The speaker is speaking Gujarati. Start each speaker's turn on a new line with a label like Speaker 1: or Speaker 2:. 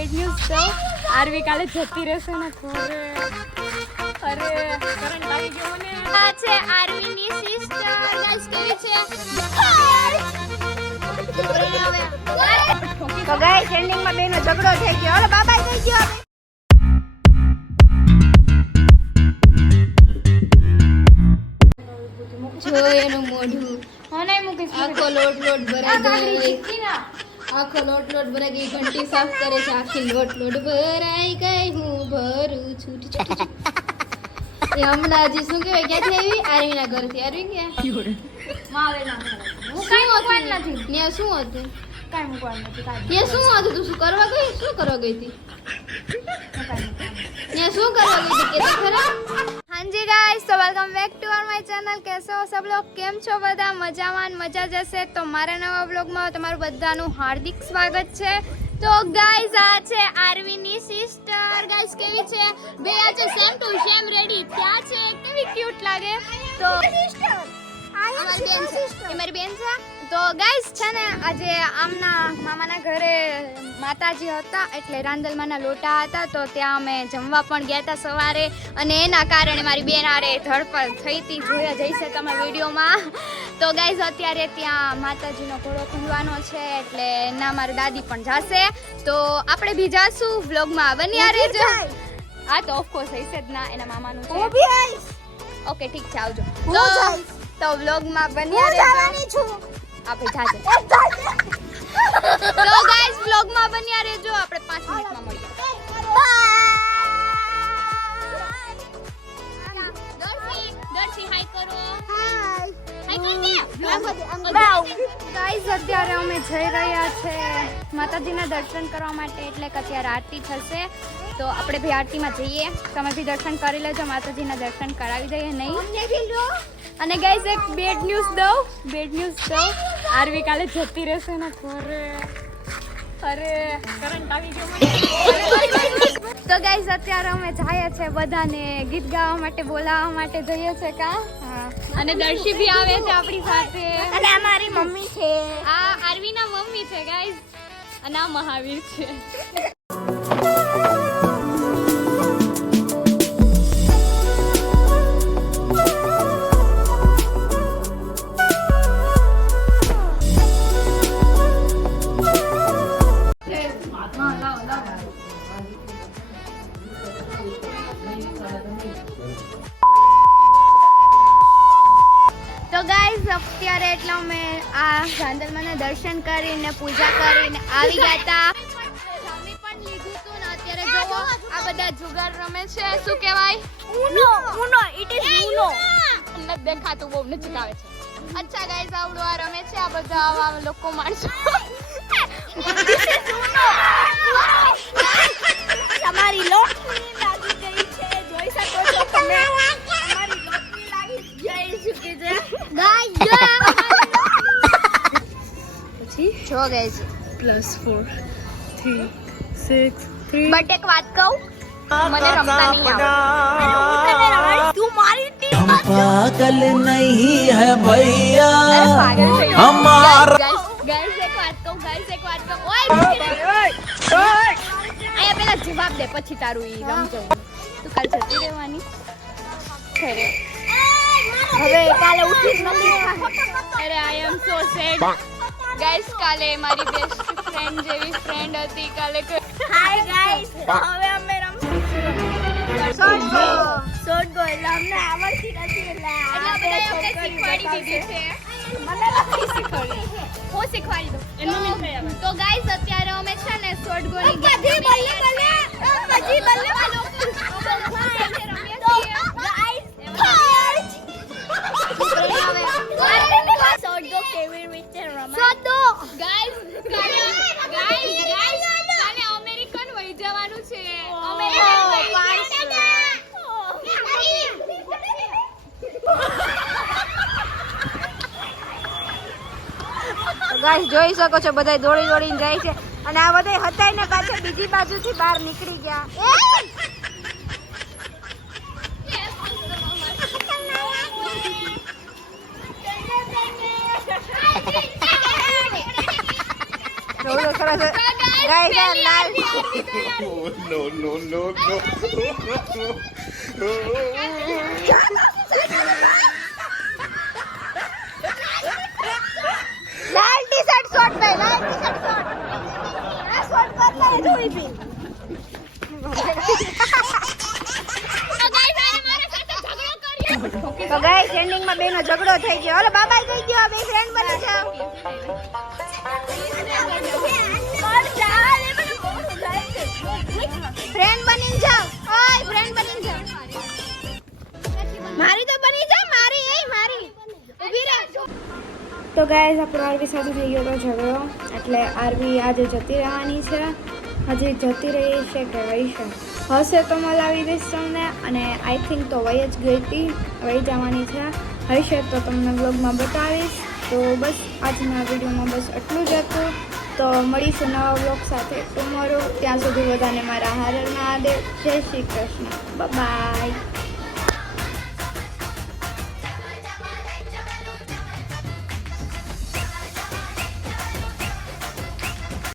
Speaker 1: બેડ ન્યૂઝ તો આરવી કાલે જતી રહેશે ને ઘરે. અરે કરંટ લાગી ગયો ને? આ છે આરવીની સિસ્ટર ગાઈસ કેવી છે?
Speaker 2: તો ગાઈસ એન્ડિંગમાં બેનો ઝઘડો થઈ ગયો. હાલો બાબાઈ થઈ ગયો
Speaker 3: જો એનું મોઢું.
Speaker 1: હા નહીં મૂકીશ.
Speaker 3: આખો લોટ લોટ ભરાઈ ગઈ આખો લોટ લોટ ભરાઈ ગઈ ઘંટી સાફ કરે છે આખી લોટ લોટ ભરાઈ ગઈ હું ભરું છૂટ એ હમણાં હજી શું કહેવાય ક્યાંથી આવી? આરવીના ઘરથી. આરવી ગયા હું
Speaker 1: કાંઈ મૂકવાનું નથી.
Speaker 3: ત્યાં શું હતું?
Speaker 1: કાંઈ મૂકવાનું નથી
Speaker 3: ત્યાં શું હતું તું? શું કરવા ગઈ? શું કરવા ગઈ હતી?
Speaker 1: Welcome back to our my channel. કેસો સબ લોગ? કેમ છો બધા? મજામાં મજા જશે? તો મારા નવા બ્લોગમાં તમારું બધાનું હાર્દિક સ્વાગત છે. તો ગાઈઝ આ છે આરવીની સિસ્ટર ગાઈઝ કેવી છે? બે આ છે સેમ ટુ સેમ રેડી ક્યાં છે? કેવી ક્યુટ લાગે? તો સિસ્ટર અમારી બેન છે. મારી બેન છે. તો ગાઈસ છે ને આજે આમના મામાના ઘરે માતાજી હતા એટલે રાંદલમાના લોટા હતા તો ત્યાં અમે જમવા પણ ગયા હતા સવારે. અને એના કારણે મારી બેન આરે ધડપડ થઈ હતી જોયા જઈશે તમે વિડીયોમાં. તો ગાઈસ અત્યારે ત્યાં માતાજીનો ઘોડો ખુંડવાનો છે એટલે ના મારી દાદી પણ જાશે. તો આપણે બી જાશું વ્લોગમાં. બન્યા રહેજો. હા તો ઓફકોર્સ હશે જ ના એના મામાનું છે. ઓકે ઠીક છે આવજો. તો તો વ્લોગમાં બન્યા રહેજો.
Speaker 2: છું.
Speaker 1: આપણે જાજે. તો ગાઈસ વ્લોગમાં બન્યા રહેજો. આપણે 5 મિનિટમાં મળીએ. ગાઈસ અત્યારે અમે જઈ રહ્યા છે માતાજીના દર્શન કરવા માટે એટલે કે અત્યારે આરતી થશે. તો આપણે ભી આરતીમાં જઈએ. તમે બી દર્શન કરી લેજો માતાજીના દર્શન કરાવી દઈએ નહીં? અને ગાઈઝ એક બેડ ન્યૂઝ દઉં. બેડ ન્યૂઝ દઉં. આરવી કાલે જતી રહેશે ને ઘરે. અરે કરંટ આવી ગયો તો ગાઈઝ અત્યારે અમે જઈએ છે બધાને ગીત ગાવા માટે બોલાવવા માટે જઈએ છે કા? અને દર્શી ભી આવે છે આપણી સાથે.
Speaker 2: અને અમારી મમ્મી છે.
Speaker 1: આ આરવીના મમ્મી છે ગાઈઝ અને આ મહાવીર છે. આ ચાંદલમાના દર્શન કરીને પૂજા કરીને આવી ગયા હતા લીધું હતું અત્યારે જોવો આ બધા જુગાર રમે છે શું કહેવાય
Speaker 2: ઉનો. ઉનો. ઇટ ઇઝ ઉનો
Speaker 1: નથી દેખાતું બહુ નજીક આવે છે. અચ્છા ગાઈઝ આવડું આ રમે છે આ બધા આવા લોકો માણસો.
Speaker 2: તમારી જો ગઈ છે.
Speaker 4: Plus four three six three
Speaker 1: but એક વાત કહું? મને રમતા નહીં આવડે
Speaker 2: તું મારી ટીમ
Speaker 1: પાગલ નહીં હે
Speaker 5: ભૈયા.
Speaker 1: હમારા ગાઈસ એક વાત કહું ગાઈસ એક વાત કહું. ઓય ઓય પેલા જવાબ દે પછી તારું એ રમજો. તું કાલ જતી રહેવાની. ખરે.
Speaker 2: હવે કાલે ઉઠીશ જ નથી
Speaker 1: અરે આઈ એમ સો સેડ ગાઈસ કાલે મારી બેસ્ટ ફ્રેન્ડ જેવી ફ્રેન્ડ હતી કાલે ક-
Speaker 2: હાય ગાઈસ હવે અમે રમશું. શોર્ટ ગો શોર્ટ ગો એટલે અમને આવડતી નથી એટલે
Speaker 1: એટલે
Speaker 2: આ
Speaker 1: આ
Speaker 2: બે
Speaker 1: બધાએ અમને
Speaker 2: છોકરીઓ
Speaker 1: શીખવાડી દીધી
Speaker 2: બતાવશે.
Speaker 1: છે.
Speaker 2: મને નથી શીખવાડી.
Speaker 1: હું શીખવાડી દઉં. તો- તો ગાઈસ અત્યારે અમે છે ને શોર્ટ ગોની
Speaker 2: પછી બલ્લે બલ્લે પછી બલ્લે
Speaker 1: ગાઈસ
Speaker 2: જોઈ શકો છો બધા દોડી દોડીને જાય છે. અને આ બધા હતા ને પાછળ બીજી બાજુથી બહાર નીકળી ગયા. No, no, no, આ તો ગાઈસ એન્ડિંગમાં બેનો ઝઘડો થઈ ગયો. હાલો બાબાઈ કહી ગયો બે ફ્રેન્ડ બની જાઓ. ફ્રેન્ડ બની જાઓ. ઓય ફ્રેન્ડ બની જાઓ. મારી તો બની જા મારી એ મારી. ઊભી રહે.
Speaker 1: તો ગાય આપણો આરવી સાથે થઈ ગયો ઝઘડો. એટલે આરવી આજે જતી રહેવાની છે. હજી જતી રહી છે કે છે. હશે તો મલાવી દઈશ તમને અને આઈ થિંક તો વહી જ ગઈ હતી. વહી જવાની છે. હશે તો તમને બ્લોગમાં બતાવીશ. તો બસ આજના વિડીયોમાં બસ એટલું જ હતું. તો મળીશું નવા બ્લોગ સાથે ટુમોરો ત્યાં સુધી બધાને મારા હારના મહાદેવ. જય શ્રી કૃષ્ણ. બાય